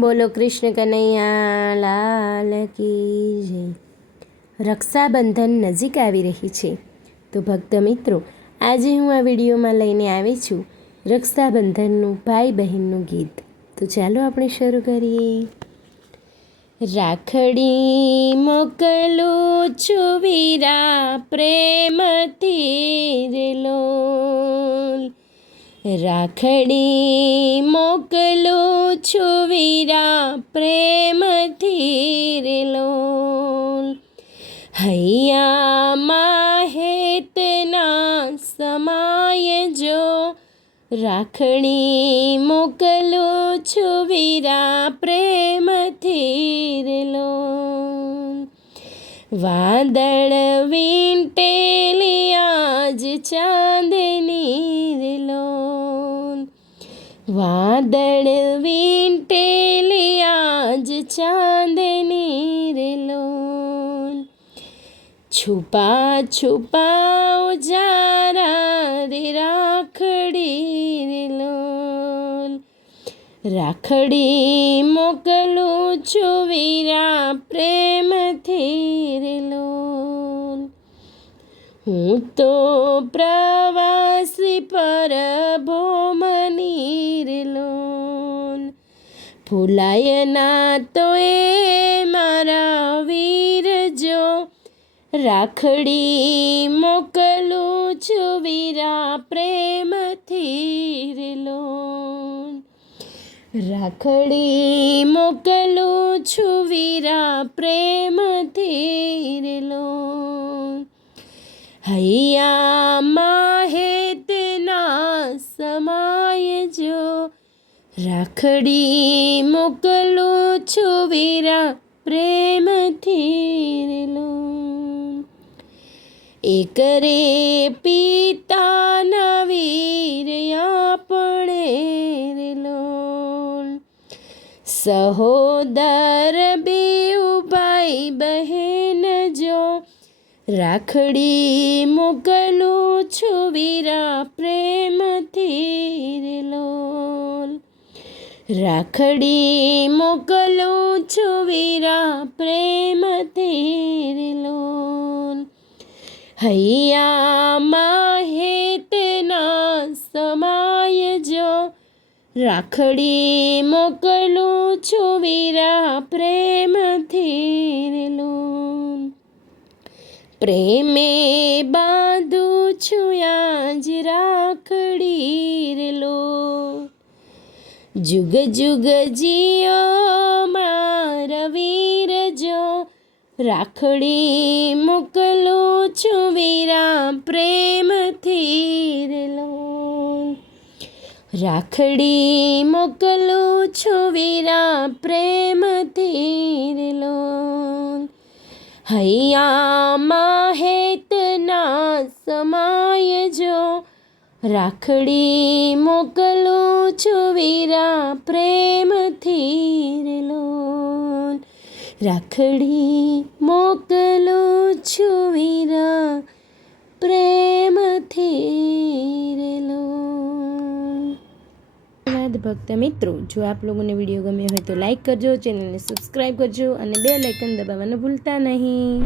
બોલો કૃષ્ણ કનૈયા લાલ કી જય। રક્ષાબંધન નજીક આવી રહી છે, તો ભક્ત મિત્રો, આજે હું આ વિડીયોમાં લઈને આવી છું રક્ષાબંધનનું ભાઈ બહેનનું ગીત। તો ચાલો આપણે શરૂ કરીએ। રાખડી મોકલું છું વીરા પ્રેમથી રે લોલ, રાખડી મોકલું છું વીરા પ્રેમથી રે લોલ, હૈયામાં હેતના સમાય જો રાખડી મોકલું છું વીરા પ્રેમથી રે લોલ, વાદળ વીંટેલી આજ ચાંદની રે લોલ, વાદળ વીંટેલી આજ ચાંદની રે લોલ, છુપા છુપા ઉજારા રે રાખડી રે લોલ, રાખડી મોકલું છું વીરા પ્રેમથી રે લોલ, હું તો પ્રવાસી પરભોમની રે લોલ, ભૂલાય ના તો એ મારા વીર જો રાખડી મોકલું છું વીરા પ્રેમથી રે લોલ, રાખડી મોકલું છું વીરા પ્રેમથી રે લોલ, હૈયામાં હેતના સમાય જો રાખડી મોકલું છું વીરા પ્રેમથી રે લોલ, એક રે પિતાના વીર આપણે રે લોલ, સહોદર બેઉ ભાઈ બહેન જો રાખડી મોકલું છું વીરા પ્રેમથી રે લોલ, રાખડી મોકલું છું વીરા પ્રેમથી રે લોલ, હૈયામાં હેતના સમાય જો રાખડી મોકલું છું વીરા પ્રેમથી રે લોલ, પ્રેમે બાંધું છું આજ રાખડી રે લોલ, જુગ જુગ જીઓ મારા વીર જો રાખડી મોકલું છું વીરા પ્રેમથી રે લોલ, રાખડી મોકલું છું વીરા પ્રેમથી રે લોલ, હૈયામાં હેતના સમાય જો રાખડી મોકલું છું વીરા પ્રેમથી રે લોલ, રાખડી મોકલું છું વીરા પ્રેમથી રે લોલ। ધન્યવાદ ભક્ત મિત્રો, જો આપ લોકોને વિડીયો ગમ્યો હોય તો લાઈક કરજો, ચેનલને સબસ્ક્રાઈબ કરજો અને બેલ આઇકન દબાવવાનું ભૂલતા નહીં।